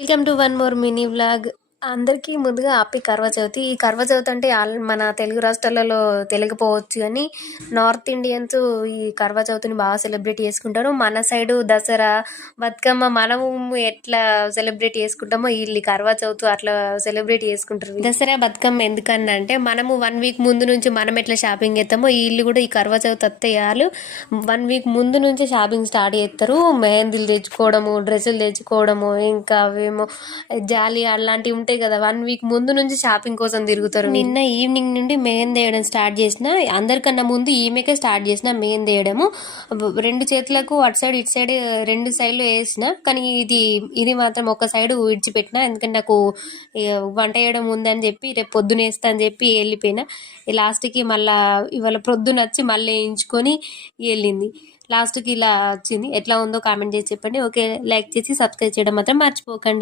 Welcome to one more mini vlog. అందరికీ ముందుగా happy కర్వ Chavithi. ఈ కర్వ చవితి అంటే మన తెలుగు రాష్ట్రాలలో తెలియకపోవచ్చు కానీ నార్త్ ఇండియన్స్ ఈ కర్వ చవితిని బాగా సెలబ్రేట్ చేసుకుంటారు. మన సైడు దసరా, బతుకమ్మ మనము ఎట్లా సెలబ్రేట్ చేసుకుంటామో వీళ్ళు కర్వ చవితి అట్లా సెలబ్రేట్ చేసుకుంటారు. దసరా, బతుకమ్మ ఎందుకన్నా అంటే మనము 1 వీక్ ముందు నుంచి మనం ఎట్లా షాపింగ్ చేస్తామో వీళ్ళు కూడా ఈ కర్వ చవితి అత్తయ్యాలు 1 వీక్ ముందు నుంచి షాపింగ్ స్టార్ట్ చేస్తారు. మెహందీలు తెచ్చుకోవడము, డ్రెస్సులు తెచ్చుకోవడము, ఇంకా అవేమో జాలి అలాంటివి ఉంటాయి కదా. 1 వీక్ ముందు నుంచి షాపింగ్ కోసం తిరుగుతారు. నిన్న ఈవినింగ్ నుండి మెహందీ వేయడం స్టార్ట్ చేసిన, అందరికన్నా ముందు ఈమెకే స్టార్ట్ చేసిన మెహందీ వేయడము. 2 చేతులకు అటు సైడ్ ఇటు సైడ్ 2 సైడ్లు వేసిన, కానీ ఇది మాత్రం ఒక సైడ్ విడిచిపెట్టిన. ఎందుకంటే నాకు వంట చేయడం ఉందని చెప్పి రేపు పొద్దున వేస్తా అని చెప్పి వెళ్ళిపోయినా. లాస్ట్కి మళ్ళీ ఇవాళ పొద్దున వచ్చి మళ్ళీ వేయించుకొని వెళ్ళింది. లాస్ట్కి ఇలా వచ్చింది. ఎట్లా ఉందో కామెంట్ చేసి చెప్పండి. ఓకే, లైక్ చేసి సబ్స్క్రైబ్ చేయడం మాత్రం మర్చిపోకండి.